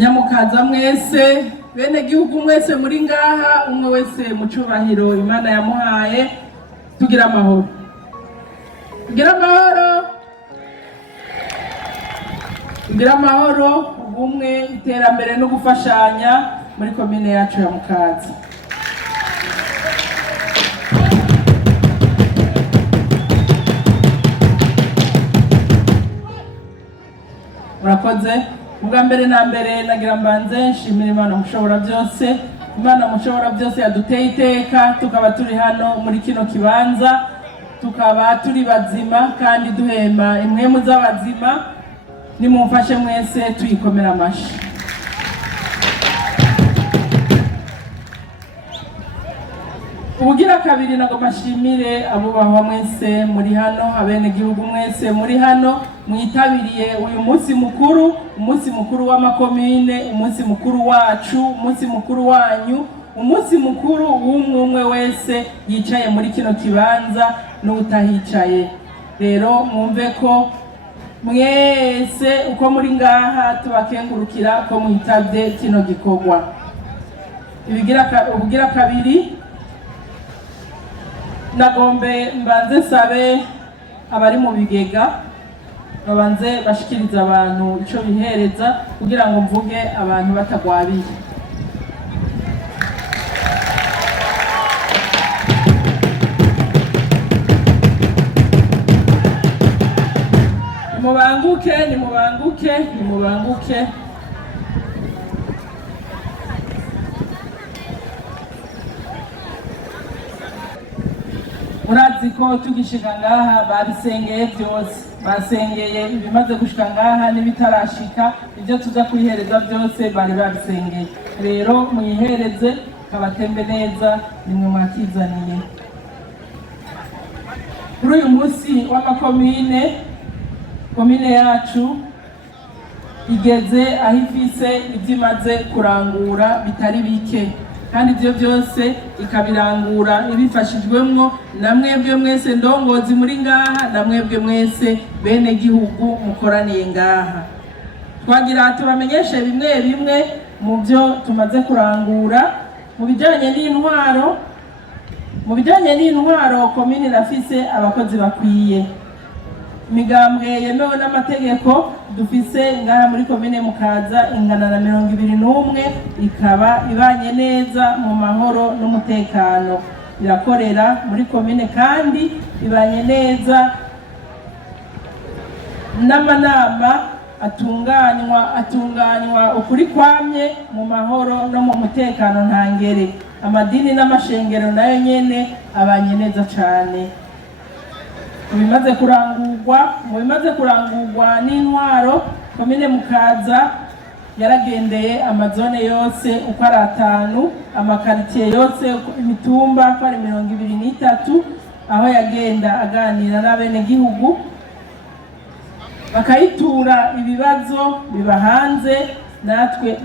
Nyamukaza mwese bene gihugu mwese muri ngaha umwe wese mu cubahiro Imana yamuhaye tugira amahoro ubumwe iterambere no gufashanya muri komine yacu ya Mukaza. Murakoze. Ubwa mbere na mbere nagira mbanze nshimira Imana mushobora byose. Imana mushobora byose yaduteye iteka tukaba turi hano muri kino kibanza, tukaba turi bazima kandi duhema impwemu z'abazima. Nimumfashe mwese tuyikomera amashi. Ubugira kabiri nagomba nshimire abubahwa mwese muri hano, abene gihugu mwese muri hano mwitabiriye uyu umunsi mukuru w'amakomine, umunsi mukuru wacu, umunsi mukuru wanyu, umunsi mukuru w'umwe wese yicaye muri kino kibanza n'utahicaye. Rero mwumve ko mwese uko muri ngaha tubakengurukira ko muhitabye kino gikorwa. Ubugira kabiri nagombe mbanze sabe abari mu bigega babanze bashikiriza abantu ico bihereza kugira ngo mvuge abantu batagwabiye. Nimubanguke. Murazi ko tugishika ngaha babisengeye byose, basengeye ibimaze gushika ngaha n'ibitarashika, ibyo tuza kwihereza byose bari babisengeye. Rero muyihereze kabatembe neza, nimwe mwakizaniye. Kuri uyu munsi w'amakomine, komine yacu igeze aho ifise ibyo imaze kurangura bitari bike, kandi ibyo byose ikabirangura ibifashijwemwo na mwebwe mwese ndongozi muri ngaha, na mwebwe mwese bene gihugu mukoraniye ngaha. Twagira tubamenyeshe bimwe mu byo tumaze kurangura mu bijanye n'intwaro. Komine irafise abakozi bakwiye. Imigambwe yemewe n'amategeko dufise ngaha muri komine Mukaza ingana na 21, ikaba ibanye neza mu mahoro n'umutekano, irakorera muri komine kandi ibanye neza. N'amanama atunganywa ukuri kwamye mu mahoro no mu mutekano ntangere. Amadini n'amashengero nayo nyene abanye neza cane. Mu bimaze kurangurwa n'intwaro, komine Mukaza yaragendeye amazone yose uko ari 5, amakaritiye yose imitumba uko ari 23, aho yagenda aganira n'abene gihugu bakayitura ibibazo biba hanze,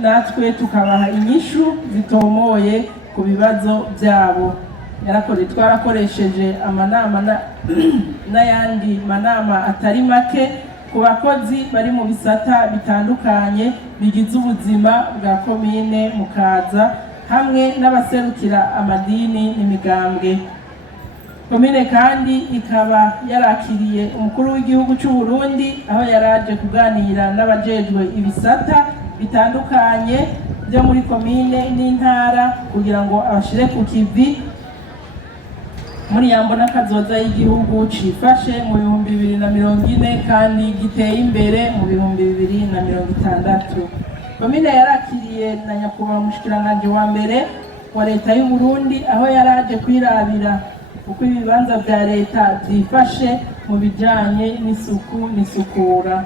natwe tukabaha inyishu zitomoye ku bibazo byabo. Twarakoresheje amanama n'ayandi manama atari make ku bakozi bari mu bisata bitandukanye bigize ubuzima bwa komine Mukaza, hamwe n'abaserukira amadini n'imigambwe. Komine kandi ikaba yarakiriye umukuru w'igihugu cy'u Burundi, aho yaraje kuganira n'abajejwe ibisata bitandukanye byo muri komine n'intara kugira ngo abashire ku kivi muri yambona kazoza y'igihugu cifashe mu 2040 kandi giteye imbere mu 2060. Komine yarakiriye na nyakubahwa mushikiranganje wa mbere wa leta y'u Burundi, aho yaraje kwirabira uko ibibanza bya leta byifashe mu bijanye n'isuku n'isukura.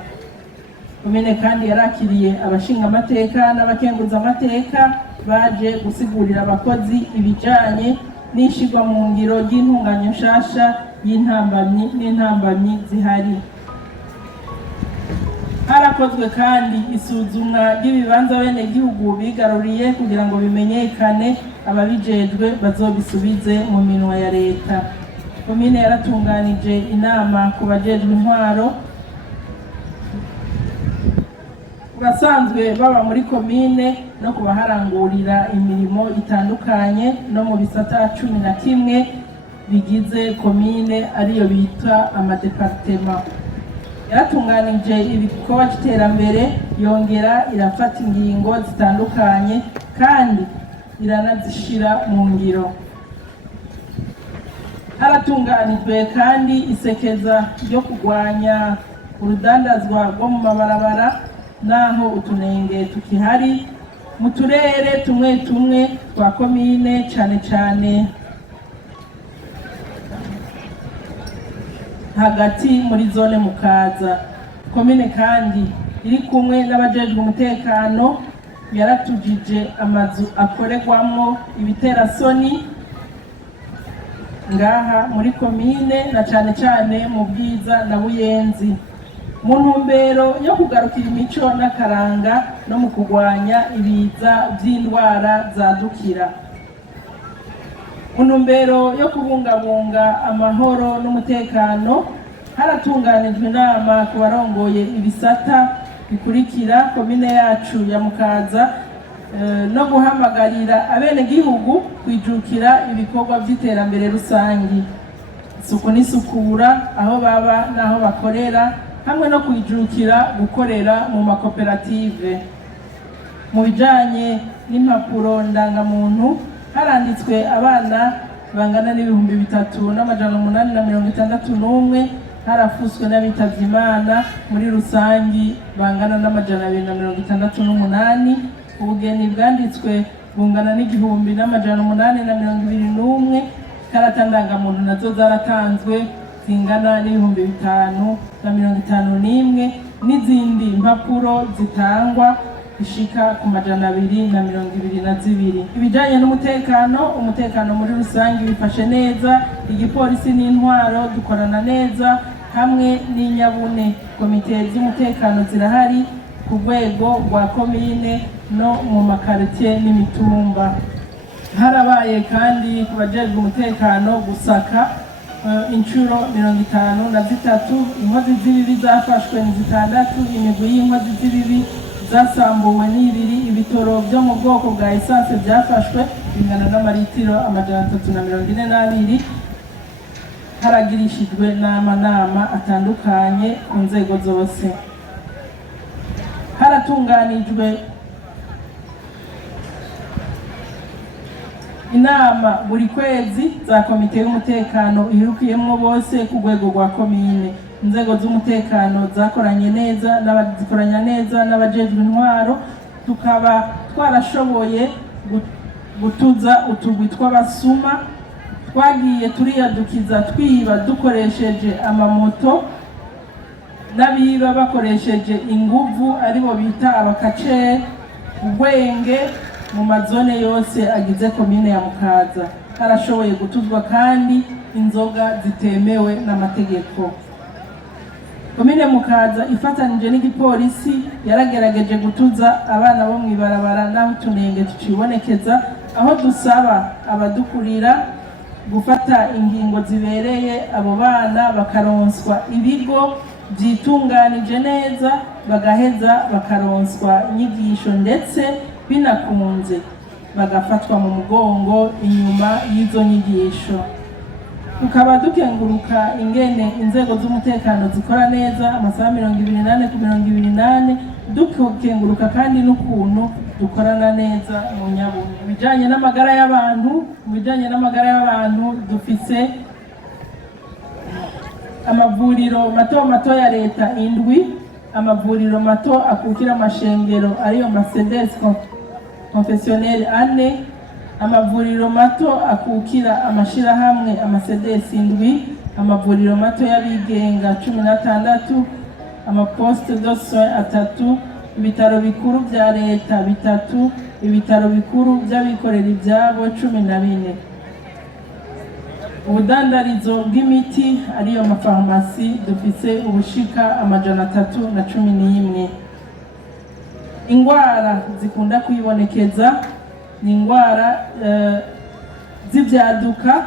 Komine kandi yarakiriye abashinga amateka n'abakenguza amateka baje gusigurira abakozi ibijanye n'ishigwa mu ngiro ry'intunganyo nshasha y'intambamyi zihari. Harakozwe kandi isuzumwa ry'ibibanza bene gihugu bigaruriye kugira ngo bimenyekane ababijejwe bazobisubize mu minwa ya leta. Komine yaratunganije inama ku bajejwe intwaro basanzwe baba muri komine no kubaharangurira imirimo itandukanye no mu bisata 11 bigize komine ariyo bita amadepartema. Yaratunganije ibikorwa by'iterambere, yongera irafata ingingo zitandukanye kandi iranazishira mu ngiro. Haratunganijwe kandi isekeza ryo kurwanya urudandazwa rwo mu mabarabara naho utunenge tukihari mu turere tumwe tumwe twa komine, cyane cyane hagati muri zone Mukaza. Komine kandi iri kumwe n'abajejwe umutekano yaratujije amazu akorerwamo ibiterasoni ngaha muri komine na cyane cyane mu Bwiza na Buyenzi, mu ntumbero yo kugarukira imico n'akaranga no mu kurwanya ibiza by'indwara zadukira. Mu ntumbero yo kubungabunga amahoro n'umutekano, haratunganijwe inama ku barongoye ibisata bikurikira komine yacu ya Mukaza no guhamagarira abenegihugu kwijukira ibikorwa by'iterambere rusangi, isuku n'isukura aho baba n'aho bakorera, hamwe no kwijukira gukorera mu makoperative. Mu bijanye n'impapuro ndangamuntu, haranditswe abana bangana n'ibihumbi 3,861, harafuswe n'abitavye Imana muri rusangi bangana n'268. Ubugeni bwanditswe bungana n'igihumbi n'821. Ikarata ndangamuntu nazo zaratanzwe zingana n'ibihumbi 551, n'izindi mpapuro zitangwa ishika ku 222. Ibijanye n'umutekano, umutekano muri rusangi bifashe neza, igipolisi n'intwaro dukorana neza hamwe n'inyabune. Komite z'umutekano zirahari ku rwego rwa komine no mu makaritiye n'imitumba. Harabaye kandi ku bajejwe umutekano gusaka inshuro 53, inkozi z'ibibi zafashwe ni 6, imigwi y'inkozi z'ibibi zasambuwe ni 2, ibitoro byo mu bwoko bwa essence byafashwe bingana n'amaritiro 342. Haragirishijwe n'amanama atandukanye ku nzego zose. Haratunganijwe inama buri kwezi za komite y'umutekano ihurikiyemo bose ku rwego rwa komine. Inzego z'umutekano zakoranye neza n'abazikoranya neza n'abajejwe intwaro, tukaba twarashoboye gutuza utugwi tw'abasuma twagiye turiyadukiza twiba dukoresheje amamoto, n'abiba bakoresheje inguvu aribo bita abakace, ubwenge mu mazone yose agize komine ya Mukaza. Harashoboye gutuzwa kandi inzoga zitemewe n'amategeko. Komine Mukaza ifatanije n'igipolisi yaragerageje gutuza abana bo mwibarabara naho utunenge tucibonekeza, aho dusaba abadukurira gufata ingingo zibereye abo bana bakaronswa ibigo byitunganije neza, bagaheza bakaronswa inyigisho, ndetse binakunze bagafatwa mu mugongo inyuma y'izo nyigisho. Tukaba dukenguruka ingene inzego z'umutekano zikora neza amasaha 28 ku 28, dukenguruka kandi n'ukuntu dukorana neza mu nyabuntu. Bijanye n'amagara y'abantu, dufise amavuriro mato ya leta 7, amavuriro mato akukira amashengero ariyo Mercedes confessionnel 4, amavuriro mato akukira amashirahamwe Mercedes 7, amavuriro mato y'abigenga 16, amaposte de soins 3, ibitaro bikuru bya leta 3, ibitaro bikuru by'abikorera ibyabo 14. Ubudandarizo bw'imiti ariyo mafarumasi dufise ubushika 311. Ingwara zikunda kwibonekeza ni ingwara z'ibyaduka,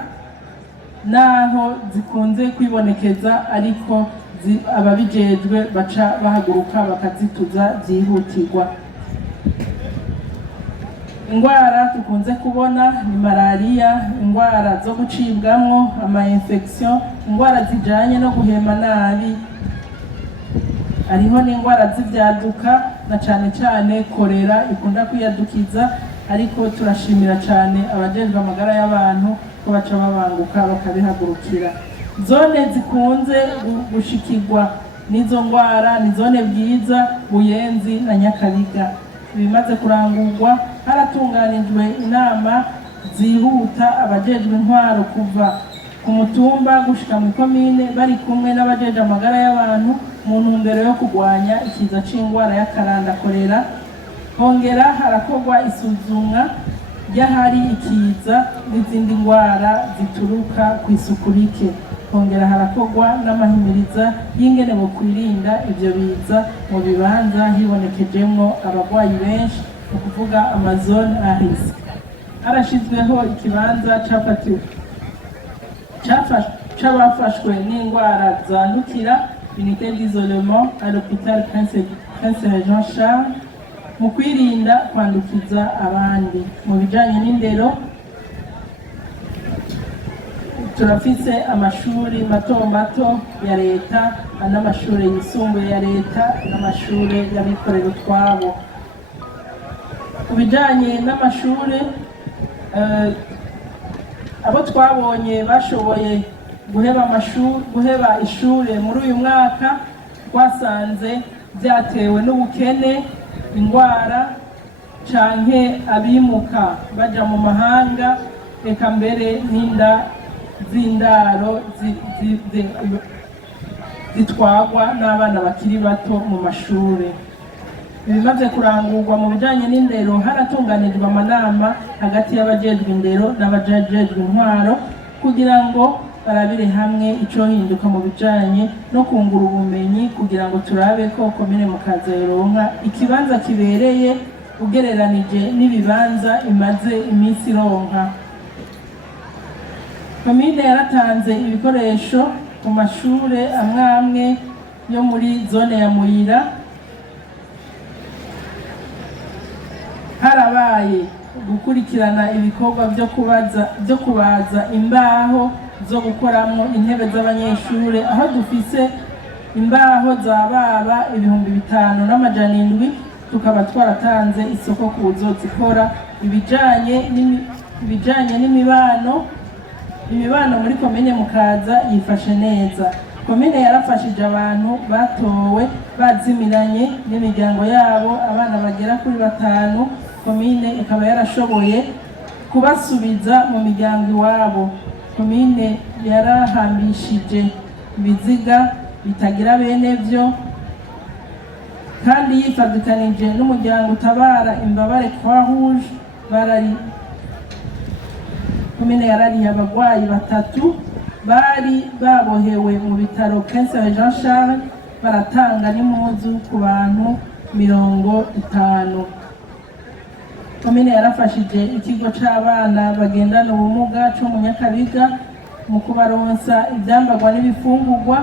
naho zikunze kwibonekeza ariko ababijejwe baca bahaguruka bakazituza byihutirwa. Ingwara tukunze kubona ni malaria, ingwara zo gucibwamwo, ama-infection, ingwara zijanye no guhema nabi, hariho n'ingwara z'ivyaduka na cane cane korera ikunda kwiyadukiza, ariko turashimira cane abajejwe amagara y'abantu ko baca babanguka bakabihagurukira. Zone zikunze gushikirwa n'izo ngwara ni zone Bwiza, Buyenzi na Nyakabiga. Bimaze kurangurwa haratunganijwe inama zihuta abajejwe intwaro kuva ku mutumba gushika mu komine bari kumwe n'abajeje amagara y'abantu mu ntumbero yo kurwanya ikiza c'ingwara y'akaranda korera. Hongera harakorwa isuzumwa ry'ahari ikiza n'izindi ngwara zituruka ku isuku rike. Hongera harakorwa n'amahimiriza y'ingene bo kwirinda ivyo biza mu bibanza hibonekejemwo abagwayi benshi, mu kuvuga amazone à risque. Harashizweho ikibanza c'abafashwe n'ingwara zandukira, unité d'isolement à l'hôpital Prince Jean Charles, mu kwirinda kwandukiza abandi. Mu bijanye n'indero, turafise amashuri mato mato ya leta n'amashuri yisumbuye ya leta n'amashuri y'abikorera utwabo. Ku bijanye n'amashuri, abo twabonye bashoboye guheba ishure muri uyu mwaka, twasanze byatewe n'ubukene, ingwara canke abimuka baja mu mahanga, eka mbere n'inda z'indaro zitwagwa n'abana bakiri bato mu mashure. Ibimaze kurangurwa mu bijanye n'indero, haratunganijwe amanama hagati y'abajejwe indero n'abajejwe intwaro kugira ngo barabire hamwe icohinduka mu bijanye no kungura ubumenyi, kugira ngo turabe ko komine Mukaza yoronka ikibanza kibereye ugereranije n'ibibanza imaze iminsi ironka. Komine yaratanze ibikoresho ku mashure amwe yo muri zone ya Muyira. Harabaye gukurikirana ibikorwa byo kubaza imbaho zo gukoramwo intebe z'abanyeshure, aho dufise imbaho zababa 5,500, tukaba twaratanze isoko kuzozikora. Ibijanye n'imibano muri komine Mukaza yifashe neza. Komine yarafashije abantu batowe bazimiranye n'imiryango yabo, abana bagera kuri 5. Komine ikaba yarashoboye kubasubiza mu miryango iwabo. Komine yarahambishije ibiziga bitagira bene vyo, kandi yifadikanije n'umuryango utabara imbabare Croix Rouge. Komine yarariye abagwayi 3 bari babohewe mu bitaro Prince Jean Charles, baratanga n'impuzu ku bantu 50. Komine yarafashije ikigo c'abana bagendana ubumuga co mu Nyakabiga mu kubaronsa ivyambagwa n'ibifungurwa.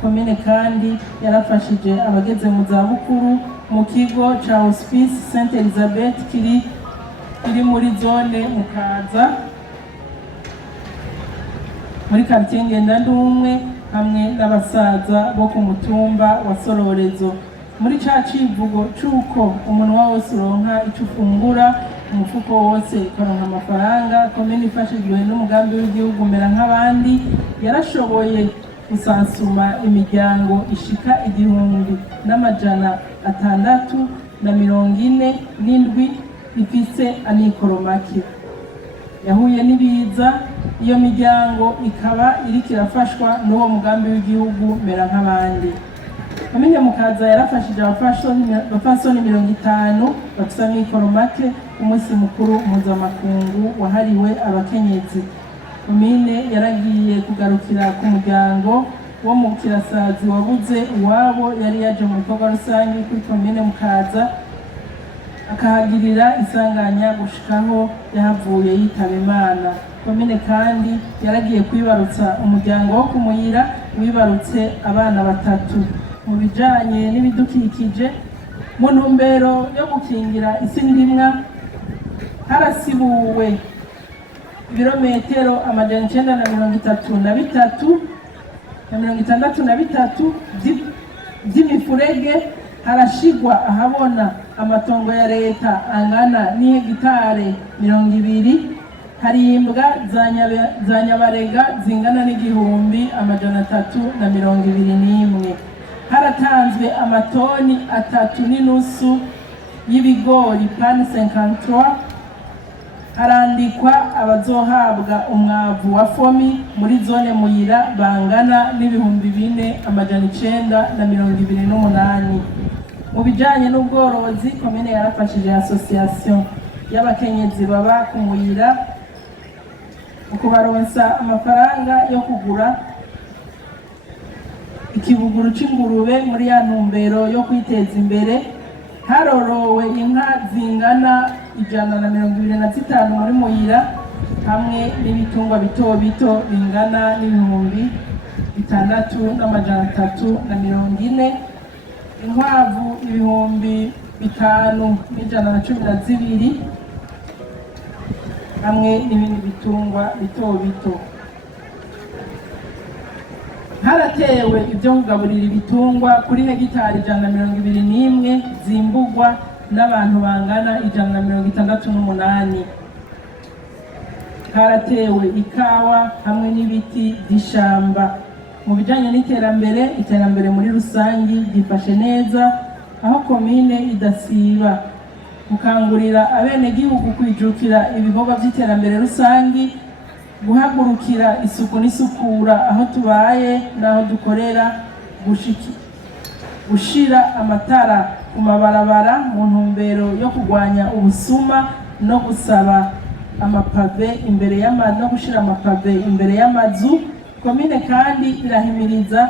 Komine kandi yarafashije abageze mu zabukuru mu kigo ca Hospice Sainte Elisabeth kiri muri zone Mukaza muri quartier Ngendandumwe, hamwe n'abasaza bo ku mutumba wa Sororezo. Muri ca civugo c'uko umunwa wose uronka ico ufungura, umufuko wose ukaronka amafaranga, komine ifashijwe n'umugambi w'igihugu Mera nk'abandi yarashoboye gusansuma imiryango ishika 1,647 ifise amikoro make. Yahuye n'ibiza, iyo miryango ikaba iriko irafashwa n'uwo mugambi w'igihugu Mera nk'abandi. Komine Mukaza yarafashije abafasoni 50 bafise amikoro make umunsi mukuru mpuzamakungu wahariwe abakenyezi. Komine yaragiye kugarukira ku muryango wo mu Kirasazi wabuze uwabo yari yaje mu bikorwa rusange kuri komine Mukaza, akahagirira isanganya gushikaho yahavuye yitaba Imana. Komine kandi yaragiye kwibarutsa umuryango wo ku Muyira wibarutse abana batatu. Mu bijanye n'ibidukikije, mu ntumbero yo gukingira isi ndimwa, harasibuwe ibirometero 933 by'imifurege, harashigwa ahabona amatongo ya leta angana n'ihegitare 20, harimbwa za nyabarega zingana n'igihumbi 321, haratanzwe amatoni 3.5 y'ibigori pan 53, harandikwa abazohabwa umwavu wa fomi muri zone Muyira bangana n'ibihumbi 4,928. Mu bijanye n'ubworozi, komine yarafashije association y'abakenyezi baba ku Muyira ukubaronsa amafaranga yo kugura ikibuguru c'ingurube muri ya ntumbero yo kwiteza imbere. Harorowe inka zingana 125 muri Muyira, hamwe n'ibitungwa bito bito bingana n'ibihumbi 6,340, inkwavu ibihumbi 5,112, hamwe n'ibindi bitungwa bito bito. Haratewe ibyo kugaburira ibitungwa kuri hegitari 121 zimbugwa n'abantu bangana 168. Haratewe ikawa hamwe n'ibiti by'ishamba. Mu bijanye iterambere muri rusangi ryifashe neza, aho komine idasiba gukangurira abenegihugu kwijukira ibikorwa by'iterambere rusangi, guhagurukira isuku n'isukura aho tubaye n'aho dukorera, gushira amatara ku mabarabara mu ntumbero yo kurwanya ubusuma no gusaba amapave imbere y'amazu no gushira amapave imbere y'amazu. Komine kandi irahimiriza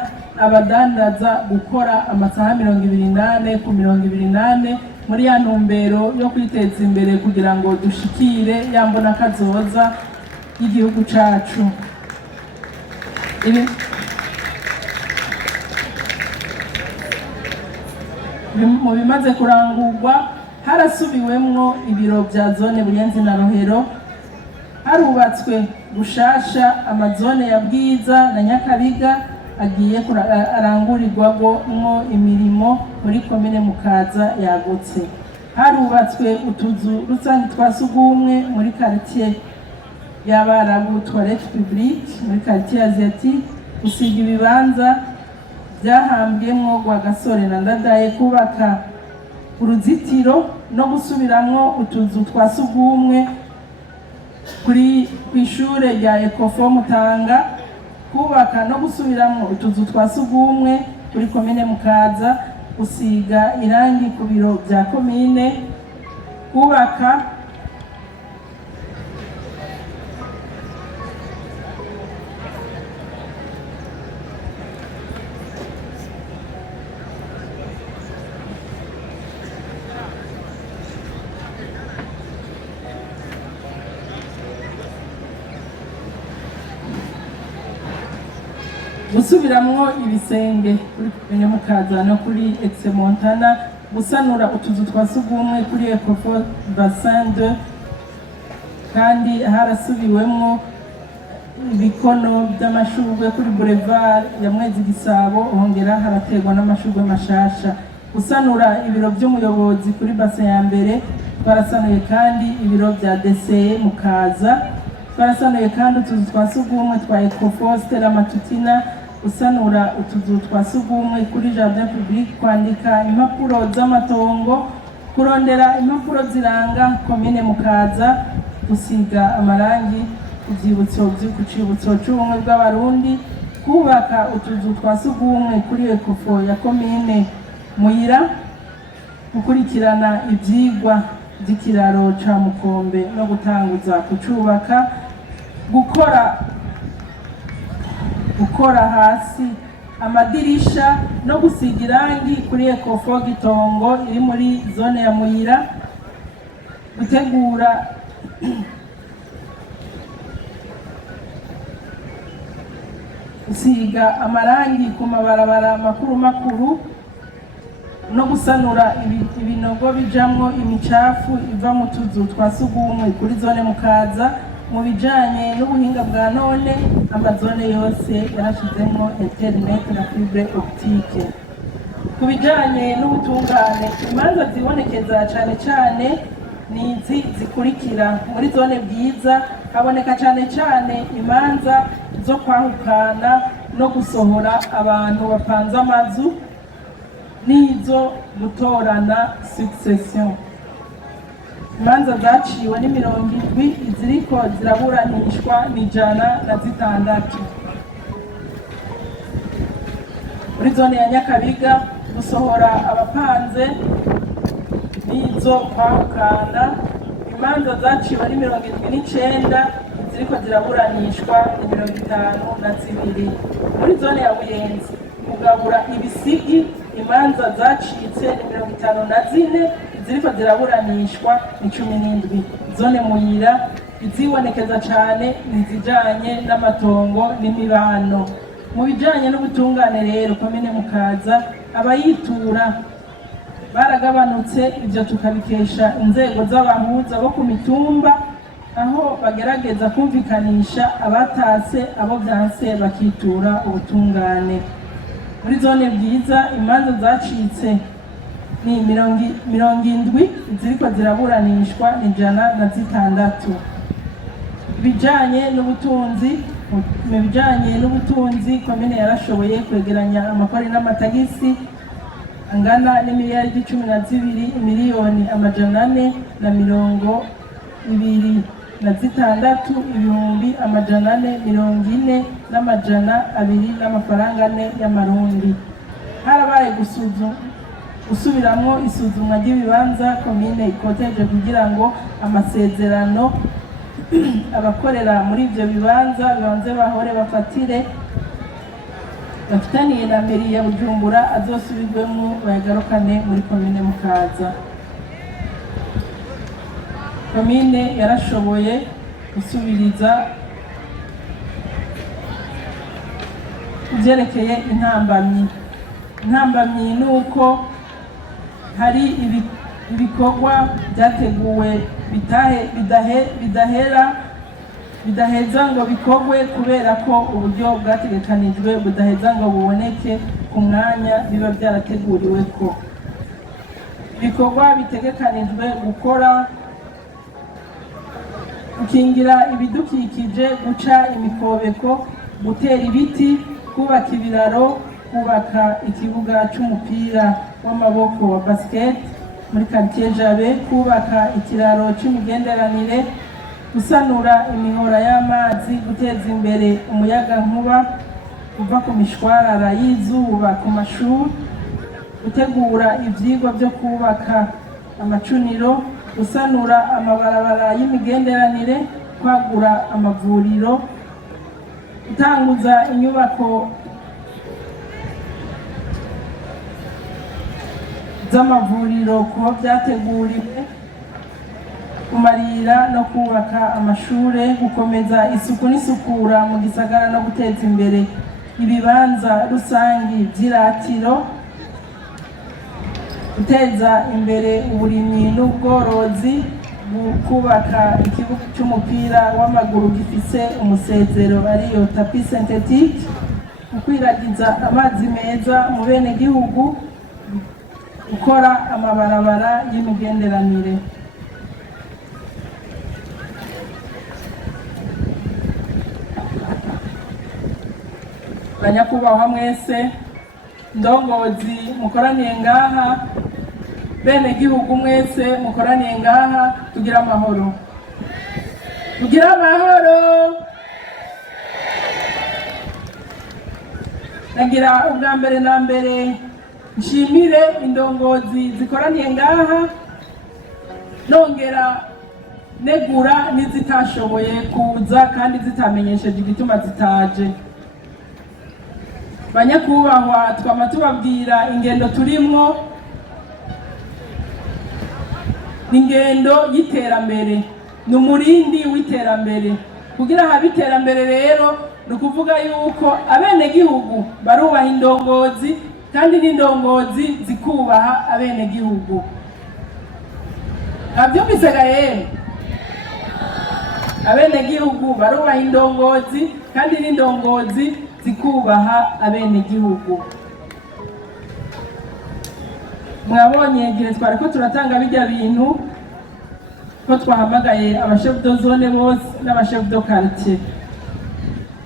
abadandaza gukora amasaha 28 ku 28 muri ya ntumbero yo kwiteza imbere kugira ngo dushikire yambona kazoza y'igihugu cacu. Mu bimaze kurangurwa, harasubiwemwo ibiro bya zone Buyenzi na Rohero, harubatswe gushasha amazone ya Bwiza na Nyakabiga agiye arangurirwamwo imirimo muri komine Mukaza yagutse. Harubatswe utuzu rusangi twa sugumwe muri quartier y'Abarabu toilette publique muri quartier Asiatique, gusiga ibibanza byahambwemwo Rwagasore na Ndadaye, kubaka uruzitiro no gusubiramwo utuzu twa sugumwe kuri ishure rya Ecofo Mutanga, kubaka no gusubiramwo utuzu twa sugumwe kuri komine Mukaza, gusiga irangi ku biro bya komine, kubaka gusubiramwo ibisenge kuri komine Mukaza no kuri Exe-Montana, gusanura utuzu twa sugumwe kuri Ecofo Bassin 2, kandi harasubiwemwo ibikono by'amashurwe kuri Boulevard ya Mwezi Gisabo, hongera harategwa n'amashurwe mashasha. Gusanura ibiro by'umuyobozi kuri Bassin ya mbere, twarasanuye kandi ibiro bya DCE Mukaza, twarasanuye kandi utuzu twa sugumwe twa Ecofo Stella Matutina, gusanura utuzu twa sugumwe kuri Jardin Public, kwandika impapuro z'amatongo, kurondera impapuro ziranga komine Mukaza, gusiga amarangi ku cibutso c'ubumwe bw'Abarundi, kubaka utuzu twa sugumwe kuri Ecofo ya komine Muyira, gukurikirana ivyigwa by'ikiraro ca Mukombe no gutanguza kucubaka, gukora hasi amadirisha no gusiga irangi kuri Ecofo Gitongo iri muri zone ya Muyira, gusiga amarangi ku mabarabara makuru makuru no gusanura ibinogo bijamwo imicafu iva mu tuzu twa sugumwe kuri zone Mukaza. Mu bijanye n'ubuhinga bwa none amazone yose yarashizemwo internet na fibre optique. Ku bijanye n'ubutungane imanza zibonekeza cane cane nizi zikurikira. Muri zone Bwiza haboneka cane cane imanza zo kwahukana no gusohora abantu bapanze amazu n'izo gutorana succession. Imanza zaciwe ni 70, iziriko ziraburanishwa ni 106. Muri zone ya Nyakabiga gusohora abapanze n'izo kwahukana imanza zaciwe ni 79, iziriko ziraburanishwa ni 52. Muri zone ya Buyenzi kugabura ibisigi imanza zacitse ni 54, iziriko ziraburanishwa ni 17. Zone Muyira izibonekeza cane nizijanye n'amatongo n'imibano. Mu bijanye n'ubutungane rero komine Mukaza abayitura baragabanutse, ivyo tukabikesha inzego z'abahuza bo ku mitumba aho bagerageza kumvikanisha abatase abo vyanse bakitura ubutungane. Muri zone Bwiza imanza zacitse ni 70, iziriko ziraburanishwa ni 106. Mu bijanye n'ubutunzi komine yarashoboye kwegeranya amakori n'amatagisi angana n'imiliyaridi 12 miliyoni 426 ibihumbi 440 n'amajana 2 n'amafaranga 4 y'amarundi. Harabaye gusubiramwo isuzumwa ry'ibibanza komine ikoteje kugira ngo amasezerano abakorera muri ivyo bibanza bibanze bahore bafitaniye na meri ya Bujumbura azosubirwemo bayagarukane muri komine Mukaza. Komine yarashoboye gusubiriza ivyerekeye intambamyi nuko hari ibikorwa byateguwe bidaheza ngo bikorwe kubera ko uburyo bwategekanijwe budaheza ngo buboneke ku mwanya biba byarateguriwe ko. Ibikorwa bitegekanijwe gukora gukingira ibidukikije, guca imikobeko, gutera ibiti, kubaka ibiraro, kubaka ikibuga c'umupira w'amaboko wa basket muri quartier Jabe, kubaka ikiraro c'imigenderanire, gusanura imihora y'amazi, guteza imbere umuyaga nkuba kuva ku mishwarara y'izuba ku mashuri, gutegura ivyigwa byo kubaka amacuniro, gusanura amabarabara y'imigenderanire, kwagura amavuriro, gutanguza inyubako z'amavuriro kuba byateguriwe, kumarira no kubaka amashure, gukomeza isuku n'isukura mu gisagara no guteza imbere ibibanza rusangi vy'iratiro, guteza imbere uburimyi n'ubworozi, kubaka ikibuga c'umupira w'amaguru gifise umusezero ariyo tapi synthetique, gukwiragiza amazi meza mu bene gihugu, gukora amabarabara y'imigenderanire. Banyakubahwa mwese, ndongozi mukoraniye ngaha, bene gihugu mwese mukoraniye ngaha, tugira amahoro. Tugira amahoro. Nagira ubwa mbere na mbere nshimire indongozi zikoraniye ngaha, nongera negura n'izitashoboye kuza kandi zitamenyesheje igituma zitaje. Banyakubahwa, twama tubabwira ingendo turimwo n'ingendo y'iterambere, n'umurindi w'iterambere. Kugira habe iterambere rero ni ukuvuga yuko abenegihugu barubaha indongozi kandi n'indongozi zikubaha abenegihugu. Abyumvise gaye? Abenegihugu barubaha indongozi kandi n'indongozi zikubaha abenegihugu. Mwabonye igihe twari ko turatanga bijya bintu ko twahamagaye abashefu do zone bose n'abashefu do quartier.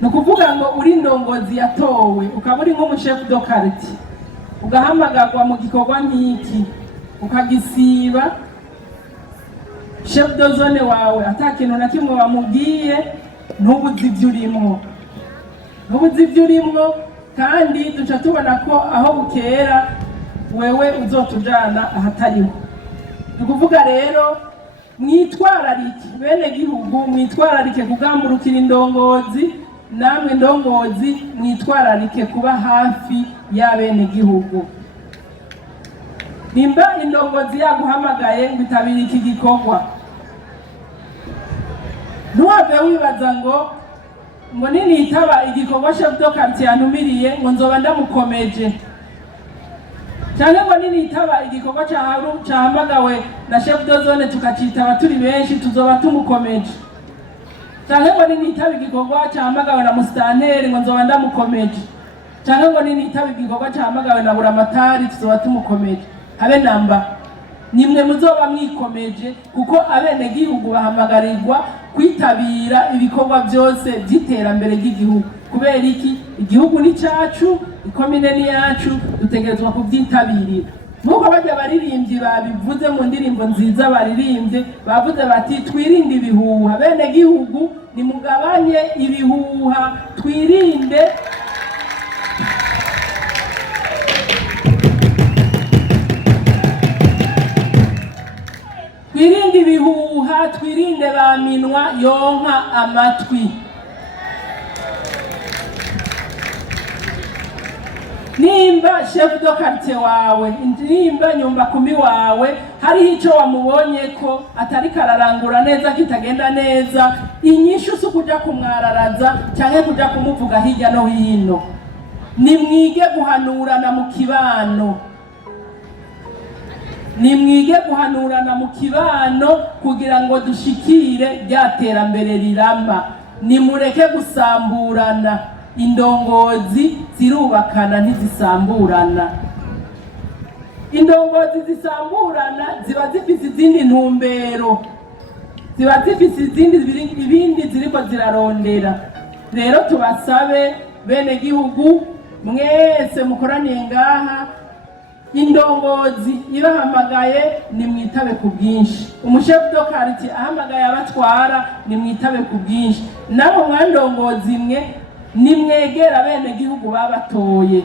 Ni ukuvuga ngo uri indongozi yatowe ukaba uri nk'umushefu do quartier ugahamagarwa mu gikorwa nk'iki ukagisiba, chef de zone wawe atakintu na kimwe wamubwiye ntubuzi ibyo urimo, kandi duca tubona ko aho bukera wewe uzotujana ahatariho. Ni ukuvuga rero mwitwararike bene gihugu, mwitwararike kugamburukira indongozi, namwe ndongozi mwitwararike kuba hafi y'abene gihugu. Nimba indongozi yaguhamagaye ngo itabire iki gikorwa, ntuhave wibaza ngo ninitaba igikorwa chef de quartier yantumiriye ngo nzoba ndamukomeje, cyangwa ngo ninitaba igikorwa cyahamagawe na chef de zone tukacitaba turi benshi tuzoba tumukomeje, cyangwa ngo ninitaba igikorwa cyahamagawe na musitanteri ngo nzoba ndamukomeje, cyangwa ngo ninitaba igikorwa cyahamagawe na buramatari tuzoba tumukomeje. Habe namba, nimwe muzoba mwikomeje, kuko abenegihugu bahamagarirwa kwitabira ibikorwa byose by'iterambere ry'igihugu. Kubera iki? Igihugu ni cyacu, ikomine ni yacu, dutegerezwa kubyitabirira. Nk'uko bajya baririmbyi babivuze mu ndirimbo nziza baririmbye, bavuze bati twirinde ibihuha. Benegihugu nimugabanye ibihuha, twirinde ibihuha, twirinde ba minwa yonka amatwi. Nimba chef de quartier wawe, nimba nyumba kumi wawe hariho icyo wamubonye ko atari kararangura neza, kitagenda neza, inyishu si kujya kumwararaza cyangwa kujya kumuvuga hirya no hino. Nimwige guhanurana mu kibano, nimwige guhanurana mu kibano kugira ngo dushikire ryaterambere rirama. Nimureke gusamburana, indongozi zirubakana ntizisamburana. Indongozi zisamburana ziba zifise izindi ntumbero, ziba zifise ibindi ziriko zirarondera. Rero tubasabe bene gihugu mwese mukoraniye ngaha, indongozi ibahamagaye nimwitabe ku bwinshi. Umushefu do quartier ahamagaye abatwara nimwitabe ku bwinshi. Nabo mwandongozi mwe nimwegera bene gihugu babatoye,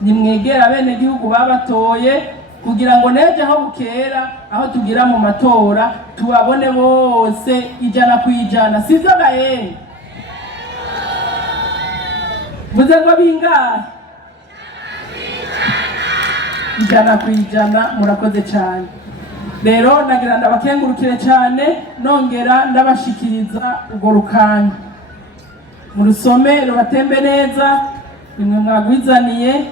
nimwegera bene gihugu babatoye kugira ngo neje aho bukera, aho tugira mu matora tubabone bose 100%. Sivyo gaye? Muze ngo bingahe? 100%. Murakoze cyane. Rero nagira ndabakengurukire cyane, nongera ndabashikiriza ugo rukanya murusome rubatembe neza, nimwe mwagwizaniye,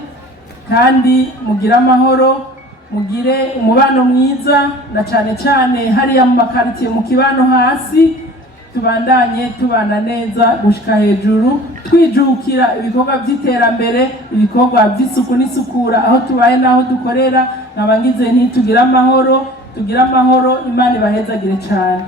kandi mugira amahoro, mugire umubano mwiza, na cyane cyane hariya mu makaritiye mu kibano hasi tubandanye tubana neza gushika hejuru, twijukira ibikorwa by'iterambere, ibikorwa by'isuku n'isukura aho tubaye naho dukorera. Nabangize nti tugira amahoro, Imana ibahezagire cyane.